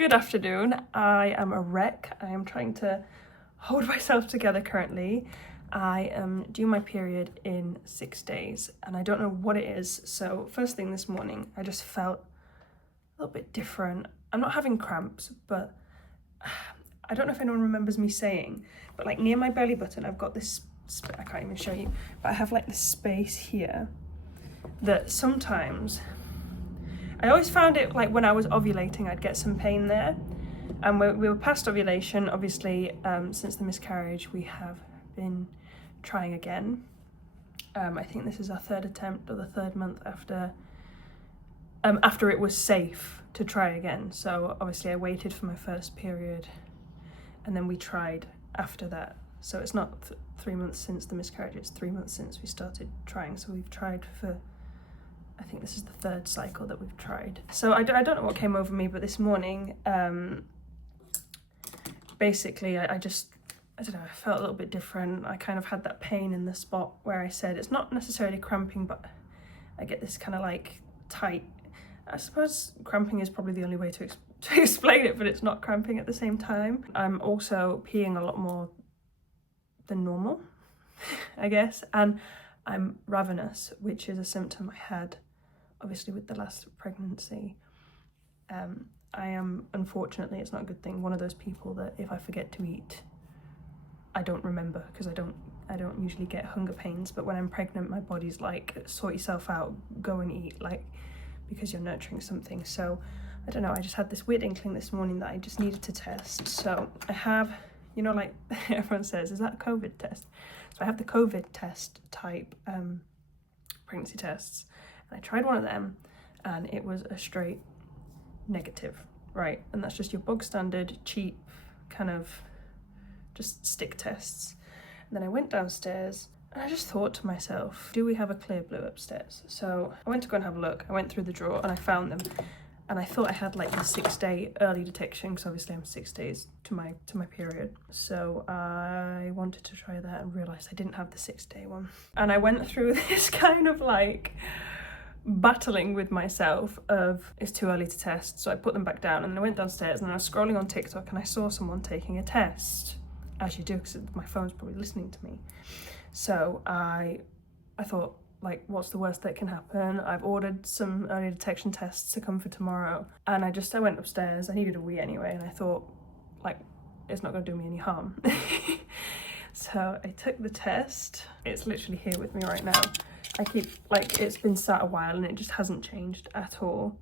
Good afternoon. I am a wreck. I am trying to hold myself together currently. I am due my period in 6 days and I don't know what it is. So first thing this morning, I just felt a little bit different. I'm not having cramps, but I don't know if anyone remembers me saying, but like near my belly button, I've got this, I can't even show you, but I have like this space here that sometimes, I always found it like when I was ovulating, I'd get some pain there. And we were past ovulation, obviously, since the miscarriage, we have been trying again. I think this is our third attempt or the third month after it was safe to try again. So obviously I waited for my first period and then we tried after that. So it's not 3 months since the miscarriage, it's 3 months since we started trying. So we've tried for, I think this is the third cycle that we've tried. So I don't know what came over me, but this morning, basically I don't know, I felt a little bit different. I kind of had that pain in the spot where I said, it's not necessarily cramping, but I get this kind of like tight, I suppose cramping is probably the only way to explain it, but it's not cramping at the same time. I'm also peeing a lot more than normal, I guess, and I'm ravenous, which is a symptom I had obviously with the last pregnancy. I am, unfortunately, it's not a good thing, one of those people that if I forget to eat, I don't remember, because I don't usually get hunger pains, but when I'm pregnant, my body's like, sort yourself out, go and eat, like, because you're nurturing something. So I don't know, I just had this weird inkling this morning that I just needed to test. So I have, you know, like everyone says, is that a COVID test? So I have the COVID test type pregnancy tests, and I tried one of them and it was a straight negative, right? And that's just your bog standard, cheap, kind of just stick tests. And then I went downstairs and I just thought to myself, do we have a clear blue upstairs? So I went to go and have a look. I went through the drawer and I found them. And I thought I had like the 6-day early detection, because obviously I'm 6 days to my period. So I wanted to try that and realised I didn't have the 6-day one. And I went through this kind of like battling with myself of, it's too early to test. So I put them back down and then I went downstairs and I was scrolling on TikTok and I saw someone taking a test, as you do, because my phone's probably listening to me. So I thought, like, what's the worst that can happen? I've ordered some early detection tests to come for tomorrow. And I went upstairs, I needed a wee anyway, and I thought, like, it's not gonna do me any harm. So I took the test. It's literally here with me right now. I keep, like, it's been sat a while and it just hasn't changed at all.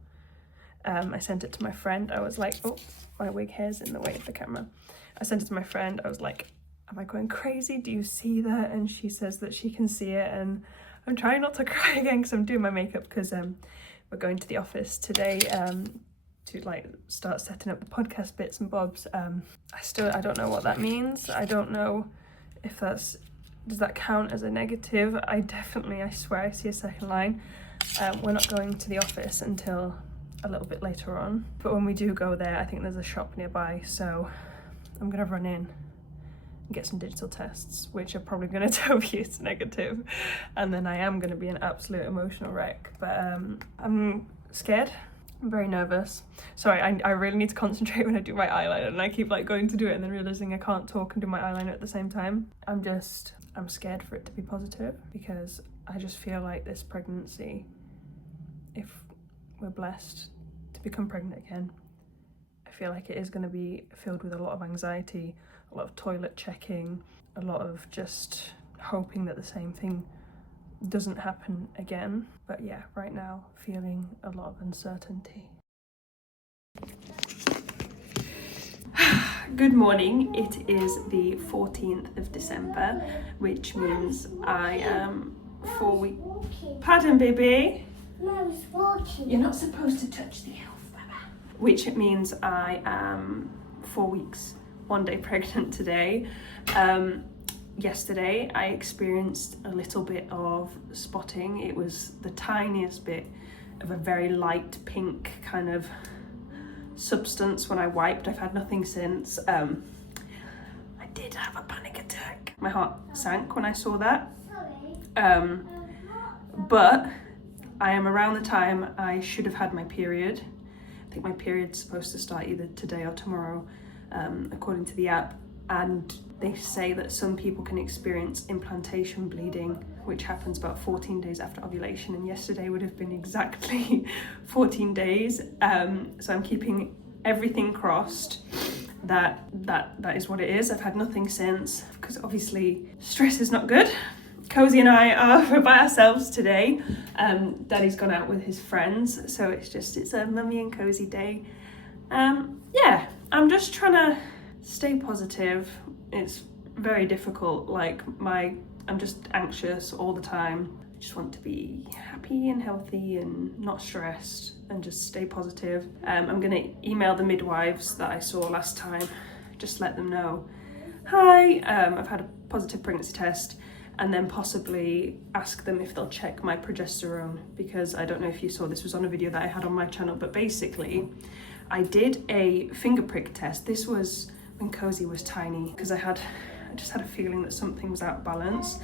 I sent it to my friend. I was like, oh, my wig hair's in the way of the camera. I sent it to my friend. I was like, am I going crazy? Do you see that? And she says that she can see it, and I'm trying not to cry again because I'm doing my makeup, because we're going to the office today to like start setting up the podcast bits and bobs. I don't know what that means. I don't know if does that count as a negative? I swear I see a second line. We're not going to the office until a little bit later on, but when we do go there, I think there's a shop nearby, so I'm gonna run in and get some digital tests, which are probably going to tell me it's negative, and then I am going to be an absolute emotional wreck. But I'm scared, I'm very nervous. Sorry, I really need to concentrate when I do my eyeliner, and I keep like going to do it and then realising I can't talk and do my eyeliner at the same time. I'm scared for it to be positive, because I just feel like this pregnancy, if we're blessed to become pregnant again, I feel like it is going to be filled with a lot of anxiety, a lot of toilet checking, a lot of just hoping that the same thing doesn't happen again. But yeah, right now, feeling a lot of uncertainty. Good morning. It is the 14th of December, which means I am 4 weeks. Pardon, baby? Mom's walking. You're not supposed to touch the elf, Baba. Which means I am 4 weeks, 1 day pregnant today. Yesterday I experienced a little bit of spotting. It was the tiniest bit of a very light pink kind of substance when I wiped. I've had nothing since. I did have a panic attack. My heart sank when I saw that. But I am around the time I should have had my period. I think my period's supposed to start either today or tomorrow, according to the app. And they say that some people can experience implantation bleeding, which happens about 14 days after ovulation, and yesterday would have been exactly 14 days. So I'm keeping everything crossed that is what it is. I've had nothing since, because obviously stress is not good. Cozy and I are by ourselves today. Daddy's gone out with his friends, so it's a mummy and cozy day. Yeah, I'm just trying to stay positive. It's very difficult. I'm just anxious all the time. I just want to be happy and healthy and not stressed and just stay positive. I'm gonna email the midwives that I saw last time, just let them know, hi, I've had a positive pregnancy test, and then possibly ask them if they'll check my progesterone, because I don't know if you saw, this was on a video that I had on my channel, but basically I did a finger prick test. This was when Cozy was tiny, because I just had a feeling that something was out of balance.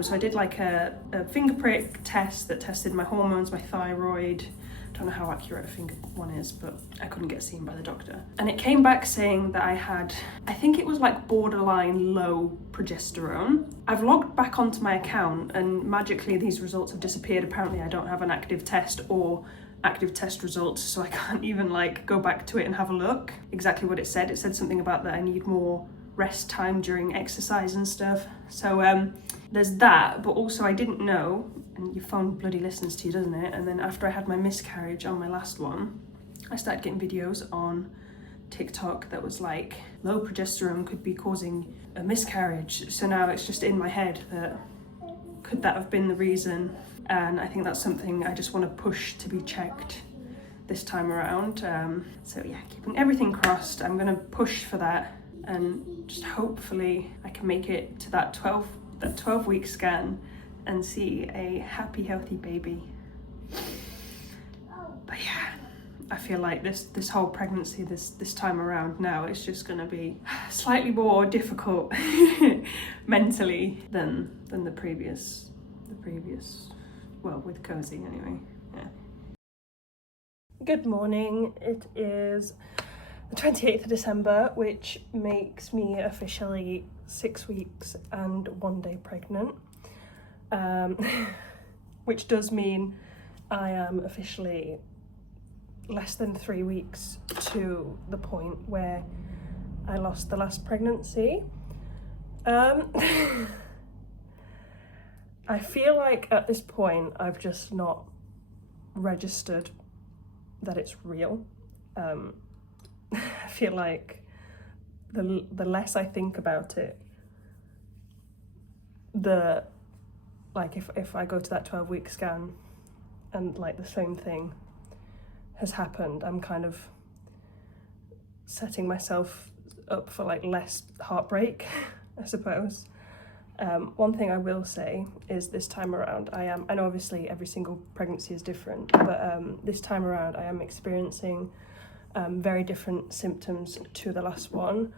So I did like a finger prick test that tested my hormones, my thyroid. I don't know how accurate a finger one is, but I couldn't get seen by the doctor. And it came back saying that I had, I think it was like borderline low progesterone. I've logged back onto my account and magically these results have disappeared. Apparently I don't have an active test or active test results, so I can't even like go back to it and have a look exactly what it said. It said something about that I need more rest time during exercise and stuff. So there's that, but also I didn't know, and your phone bloody listens to you, doesn't it? And then after I had my miscarriage on my last one, I started getting videos on TikTok that was like, low progesterone could be causing a miscarriage. So now it's just in my head that could that have been the reason? And I think that's something I just want to push to be checked this time around. So yeah, keeping everything crossed. I'm going to push for that, and just hopefully I can make it to that 12-week scan and see a happy, healthy baby. But yeah, I feel like this whole pregnancy this time around now, it's just going to be slightly more difficult mentally than the previous, well, with Cozy anyway. Yeah. Good morning. It is the 28th of December, which makes me officially 6 weeks and 1 day pregnant, which does mean I am officially less than 3 weeks to the point where I lost the last pregnancy. I feel like at this point I've just not registered that it's real. I feel like the less I think about it, the like if I go to that 12-week scan and like the same thing has happened, I'm kind of setting myself up for like less heartbreak, I suppose. One thing I will say is this time around I know obviously every single pregnancy is different, but this time around I am experiencing very different symptoms to the last one.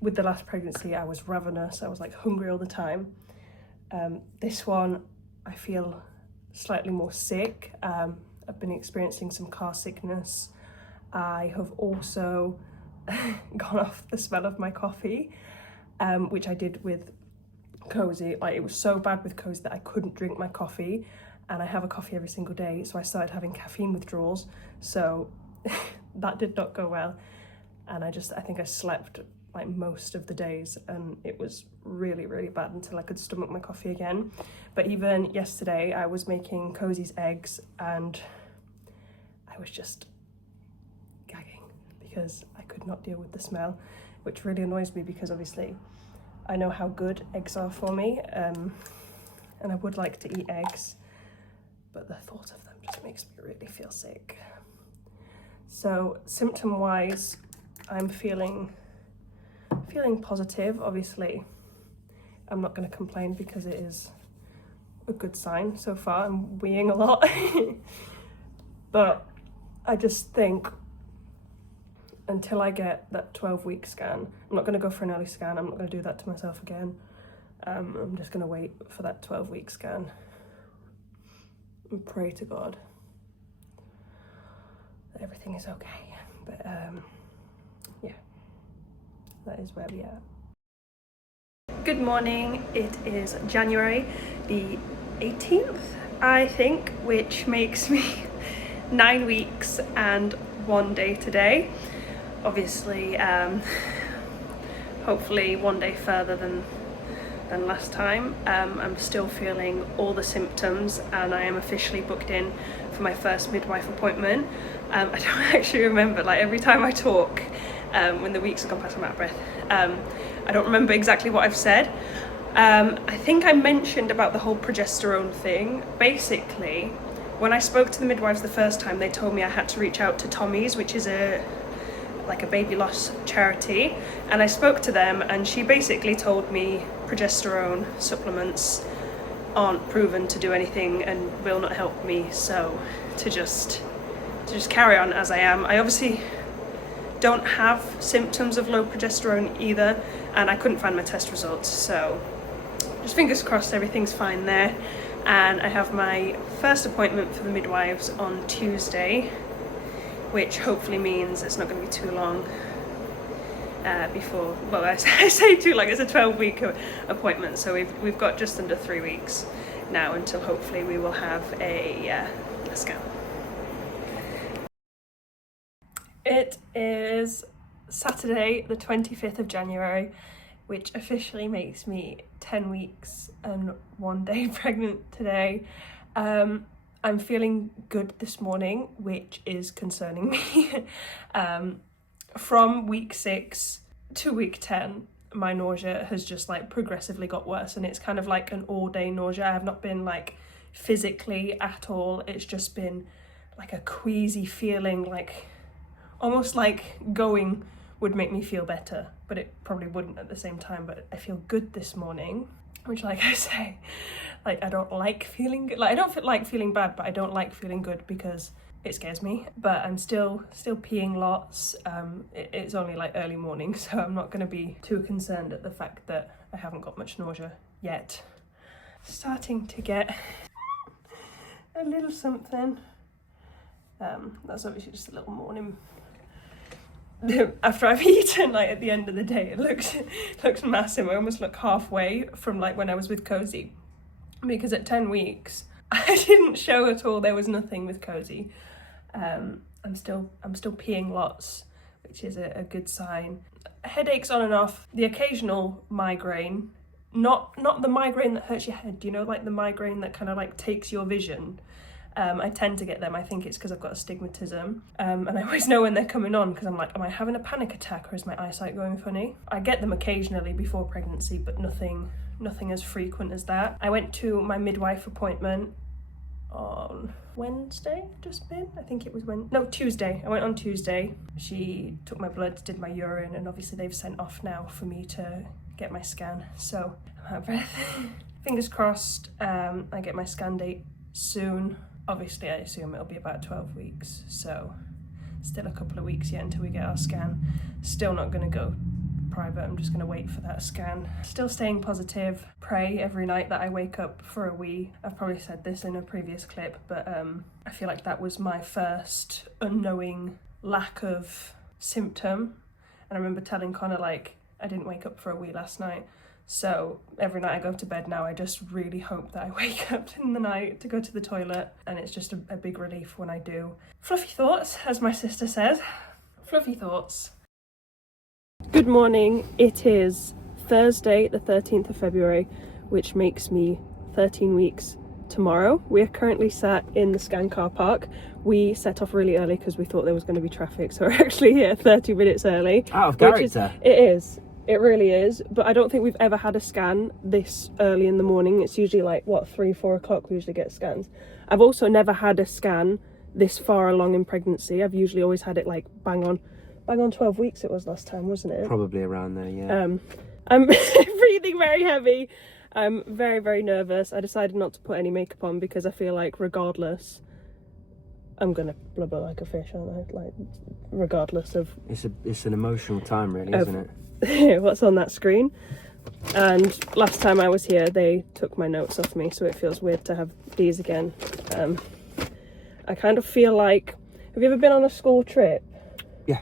With the last pregnancy I was ravenous, I was like hungry all the time. This one I feel slightly more sick. I've been experiencing some car sickness. I have also gone off the smell of my coffee, which I did with Cozy. Like, it was so bad with Cozy that I couldn't drink my coffee, and I have a coffee every single day, so I started having caffeine withdrawals, so that did not go well. And I think I slept like most of the days, and it was really, really bad until I could stomach my coffee again. But even yesterday I was making Cozy's eggs and I was just gagging because I could not deal with the smell, which really annoys me because obviously I know how good eggs are for me, and I would like to eat eggs, but the thought of them just makes me really feel sick. So symptom wise, I'm feeling positive. Obviously I'm not going to complain because it is a good sign so far. I'm weeing a lot but I just think until I get that 12-week scan, I'm not going to go for an early scan. I'm not going to do that to myself again. I'm just going to wait for that 12-week scan and pray to God that everything is okay. But yeah, that is where we are. Good morning. It is January the 18th, I think, which makes me 9 weeks and 1 day today. Obviously, hopefully 1 day further than last time. I'm still feeling all the symptoms, and I am officially booked in for my first midwife appointment. I don't actually remember, like every time I talk, when the weeks have gone past, I'm out of breath. I don't remember exactly what I've said. I think I mentioned about the whole progesterone thing. Basically, when I spoke to the midwives the first time, they told me I had to reach out to Tommy's, which is a baby loss charity, and I spoke to them, and she basically told me progesterone supplements aren't proven to do anything and will not help me, so to just carry on as I am. I obviously don't have symptoms of low progesterone either, and I couldn't find my test results, so just fingers crossed everything's fine there. And I have my first appointment for the midwives on Tuesday, which hopefully means it's not going to be too long before, well, I say too long, it's a 12-week appointment, so we've got just under 3 weeks now until hopefully we will have a scan. It is Saturday the 25th of January, which officially makes me 10 weeks and 1 day pregnant today. I'm feeling good this morning, which is concerning me. From week 6 to week 10, my nausea has just like progressively got worse, and it's kind of like an all-day nausea. I have not been like physically at all. It's just been like a queasy feeling, like almost like going would make me feel better, but it probably wouldn't at the same time. But I feel good this morning, which, like I say, like I don't like feeling good. Like I don't like feeling bad, but I don't like feeling good because it scares me. But I'm still peeing lots. It's only like early morning, so I'm not going to be too concerned at the fact that I haven't got much nausea yet. Starting to get a little something. That's obviously just a little morning. After I've eaten, like at the end of the day, it looks massive. I almost look halfway from like when I was with Cozy, because at 10 weeks I didn't show at all. There was nothing with Cozy. I'm still peeing lots, which is a good sign. Headaches on and off, the occasional migraine, not the migraine that hurts your head, you know, like the migraine that kind of like takes your vision. I tend to get them. I think it's because I've got astigmatism, and I always know when they're coming on, because I'm like, am I having a panic attack or is my eyesight going funny? I get them occasionally before pregnancy, but nothing as frequent as that. I went to my midwife appointment on Wednesday, just been, I think it was Tuesday. I went on Tuesday. She took my bloods, did my urine, and obviously they've sent off now for me to get my scan, so I'm out of breath. Fingers crossed I get my scan date soon. Obviously I assume it'll be about 12 weeks, so still a couple of weeks yet until we get our scan. Still not going to go private, I'm just going to wait for that scan. Still staying positive, pray every night that I wake up for a wee. I've probably said this in a previous clip, but I feel like that was my first unknowing lack of symptom. And I remember telling Connor, like, I didn't wake up for a wee last night. So every night I go to bed now, I just really hope that I wake up in the night to go to the toilet, and it's just a big relief when I do. Fluffy thoughts, as my sister says. Fluffy thoughts. Good morning. It is Thursday the 13th of February, which makes me 13 weeks tomorrow. We are currently sat in the Scan car park. We set off really early because we thought there was going to be traffic, so we're actually here 30 minutes early. Out of character. It is. It really is, but I don't think we've ever had a scan this early in the morning. It's usually like, 3-4 o'clock we usually get scans. I've also never had a scan this far along in pregnancy. I've usually always had it like bang on 12 weeks it was last time, wasn't it? Probably around there, yeah. I'm breathing very heavy. I'm very, very nervous. I decided not to put any makeup on because I feel like regardless, I'm gonna blubber like a fish, aren't I? Like, regardless of... It's an emotional time, really, isn't it? What's on that screen. And last time I was here they took my notes off me, so it feels weird to have these again. I kind of feel like Have you ever been on a school trip? Yeah.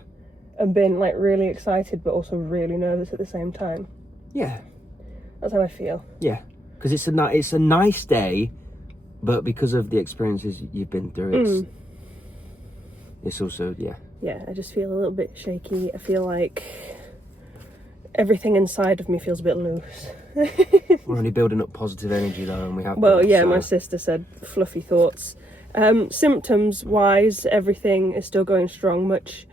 And been like really excited but also really nervous at the same time? Yeah. That's how I feel. Yeah. Because it's a nice day, but because of the experiences you've been through, it's also, Yeah, I just feel a little bit shaky. I feel like everything inside of me feels a bit loose. We're only building up positive energy though, and we have. Well, yeah, my sister said fluffy thoughts. Symptoms wise, everything is still going strong. Much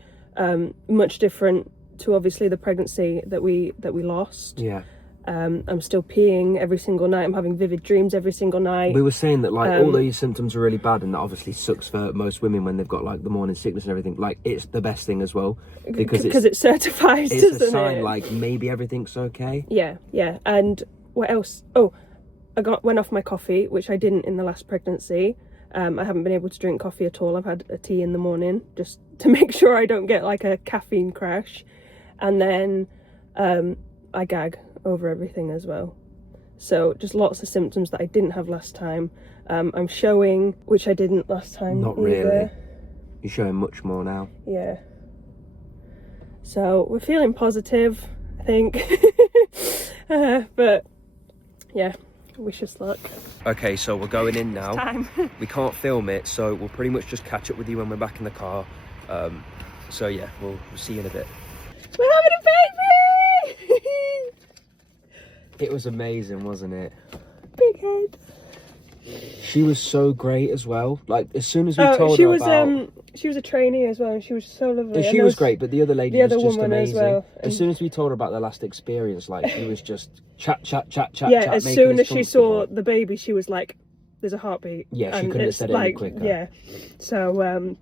different to obviously the pregnancy that we lost. Yeah. I'm still peeing every single night. I'm having vivid dreams every single night. We were saying that, like, although your symptoms are really bad, and that obviously sucks for most women when they've got like the morning sickness and everything, like it's the best thing as well because it certifies. It's a sign, like maybe everything's okay. Yeah. And what else? Oh, I went off my coffee, which I didn't in the last pregnancy. I haven't been able to drink coffee at all. I've had a tea in the morning just to make sure I don't get like a caffeine crash, and then I gag over everything as well. So just lots of symptoms that I didn't have last time. I'm showing, which I didn't last time. Not either. really. You're showing much more now. Yeah. So we're feeling positive, I think. But yeah, wish us luck. Okay, so we're going in now. Time. We can't film it, so we'll pretty much just catch up with you when we're back in the car. So yeah, we'll see you in a bit. We're having a baby! It was amazing, wasn't it? Big head. She was so great as well. Like, as soon as we told her about... she was a trainee as well, and she was so lovely. She was great, but the other lady was just amazing. As well. As soon as we told her about their last experience, like, she was just chat. Yeah, as soon as she saw the baby, she was like, there's a heartbeat. Yeah, she couldn't have said it any quicker. Yeah. So,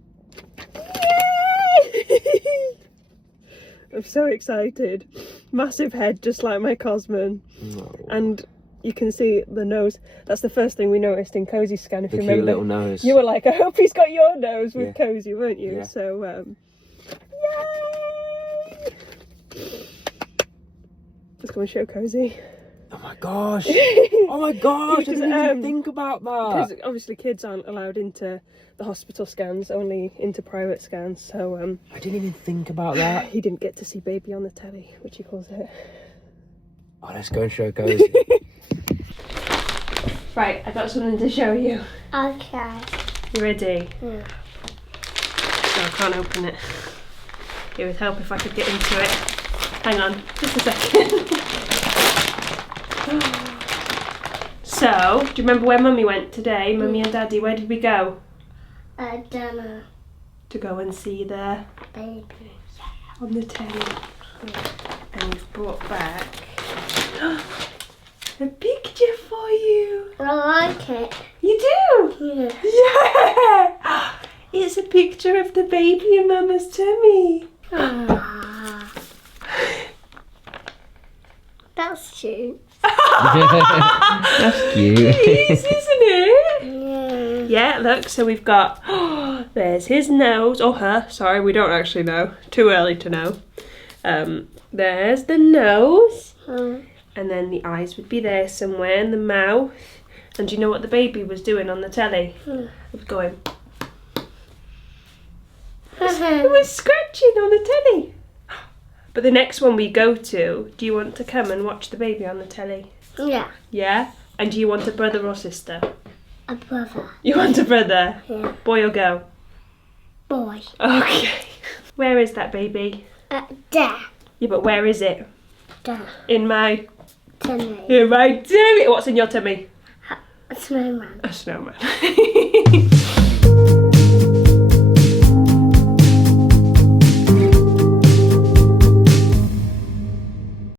I'm so excited. Massive head, just like my Cosman. No. And you can see the nose. That's the first thing we noticed in Cozy's scan, if you remember. Cute little nose. You were like, I hope he's got your nose with Cozy, weren't you? Yeah. So, yay! Let's go and show Cozy. Oh my gosh! Oh my gosh! I didn't even think about that. Because obviously kids aren't allowed into the hospital scans, only into private scans. So I didn't even think about that. He didn't get to see baby on the telly, which he calls it. Oh, let's go and show Cozy. Right, I got something to show you. Okay. You ready? Yeah. No, I can't open it. It would help if I could get into it. Hang on, just a second. So, do you remember where Mummy went today? Mummy and Daddy, where did we go? Dinner. To go and see the Baby. on the telly. And we've brought back a picture for you. I like it. You do? Yeah. Yeah! It's a picture of the baby in Mama's tummy. That's cute. That's cute. It is, isn't it? Yeah. Yeah, look, so we've got, there's his nose, or her, sorry, we don't actually know. Too early to know. There's the nose, and then the eyes would be there somewhere, and the mouth. And do you know what the baby was doing on the telly? It was going. It was scratching on the telly. But the next one we go to, do you want to come and watch the baby on the telly? Yeah. Yeah? And do you want a brother or sister? A brother. You want a brother? Yeah. Boy or girl? Boy. Okay. Where is that baby? There. Yeah, but where is it? There. In my... Tummy. In my tummy. What's in your tummy? A snowman. A snowman.